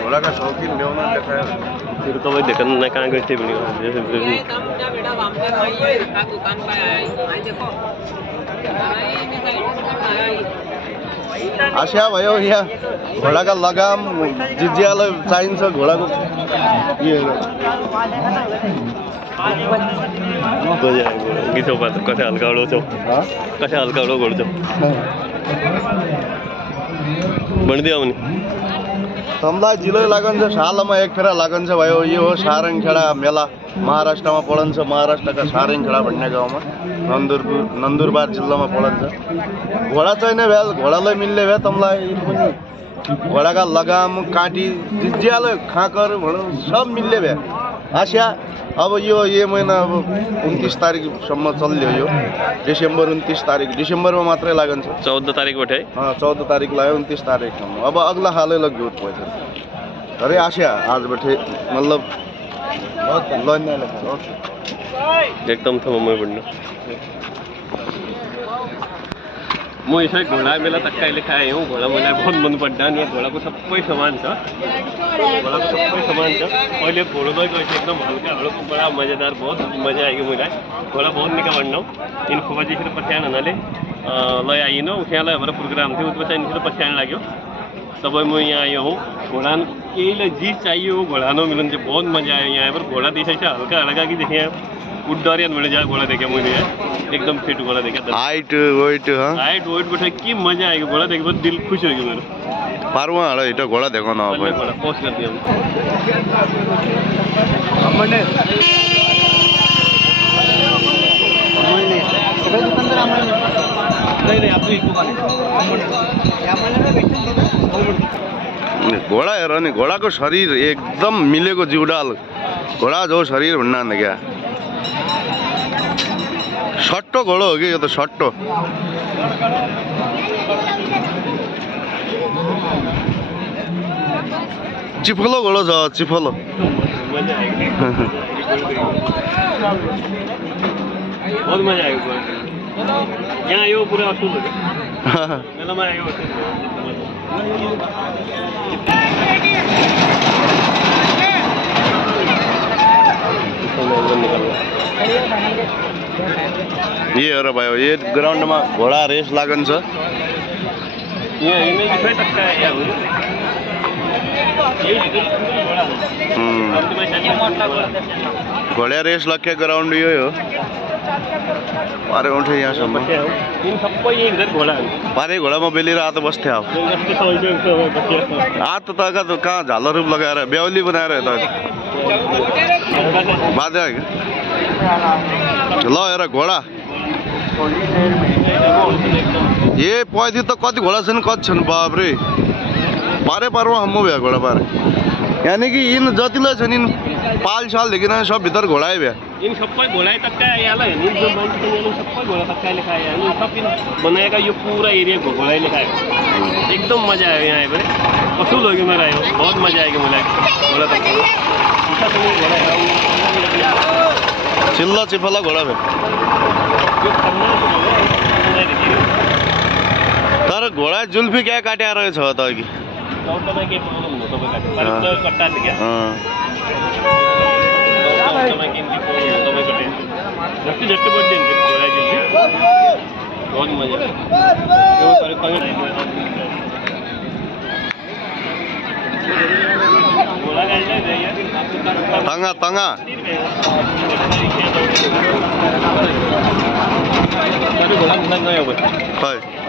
घोड़ा का शौकीन ल्याउन देखायो फिर तो भाई देखन नहीं कहाँ गए थे भी आशा भयो यहाँ घोड़ा का लगाम जिज्यालाई चाहिन्छ घोडाको गीतो बात कथा हल्का उड़ो कथा हल्का उड़ो गोड़ बन्दियो भने तमलाई जिल्लै लागन्छ सालमा एक फेरा लागन्छ भयो यो हो सारङखेडा मेला महाराष्ट्रमा पढन्छ महाराष्ट्रका सारङखेडा भन्ने गाउँमा नन्दुरबार जिल्लामा पढन्छ घोडा चाहिने भ्याल घोडालाई मिल्ने भए तमलाई घोडाका लगाम काँटी जिज्याले खाकर भनौँ सब मिल्ने भए आशा अब यो महिना अब 29 तारिकसम्म चल्यो यो डिसेम्बर 29 तारिक डिसेम्बरमा मात्रै लागन्छ 14 तारिक बैठे 14 तारिक लाग्यो 29 तारिकसम्म अब अगला हालै लग्यो पैसा अरे आशा आज बैठे मतलब एकदम था मैं बढ़ना म यसै घोडा मेला तक कहिले खाएँ हूँ घोडा मलाई बहुत मन पर्दा नि घोडाको सबै सामान छ घोडाको सबै सामान छ अहिले घोडा गएको एकदम हल्का हल्का बडा मजेदार बहुत मजा आयो मलाई घोडा बहुत निका भन्नु इन खोबाजी फिर पछ्यान हुनाले लय आइनो उहाँलाई हाम्रो प्रोग्राम थियो उसपछि निस्केर पछ्यान लाग्यो तब म यहाँ आयो हूँ घोडा केहीलाई जी चाहियो घोडा न मिलन चाहिँ बहुत मजा आयो यहाँ पर घोडा दिशा से हल्का हल्का की देखे उड्डरियन मिल जाए घोड़ा देखे मुझे एकदम फिट घोड़ा देखे हाइट वेट बैठे की मजा आएगी घोड़ा देखे बहुत दिल खुश हो गया मेरा पारवा हड़ा इटा घोड़ा देखो ना घोड़ा पोस्ट कर दिया घोड़ा हेर नि घोड़ा को शरीर एकदम मिलेको जिउडाल घोड़ा जो शरीर भन्न क्या सट्टो घोडा हो कि यो त सट्टो चिफलो घोडा छ चिफलो बहुत मजा आयो यहाँ यो पुरा असूल हो मेलामा आयो ये हेर भयो ये ग्राउन्डमा घोडा रेस लागन्छ घोडा रेस लक्ष्य ग्राउन्ड यो हो पारे उठे यहाँसम्म पारे घोडामा बेलेर आत बस्थे आत त कहाँ झालर रूप लगाएर बेहुली बनाएर यता बाजा ल हेर घोडा ए पैदी त कति घोडा छन् कति छन् बाबरे पारे पारमा हम्म भ्या घोडा पारे यानी कि इन जतिलाई छन् इन पाल सालदेखि सब भित्र घोडाए भ्या इन सबै घोडा तक यहाँलाई हेर्नु जो मान्छे सबै घोडा तक लेखाए हामी सब बनाएका यो पूरा एरिया घोडा लेखाए एकदम मजा आयो यहाँ आएपछि असूल हो गयो मेरो आयो बहुत मजा आयो मलाई घोडा तक चिल्ला चिफला घोडा भ्या तर घोडा जुल्फी क्या काट्या रहेछ त अघि तंगा तंगा घोडा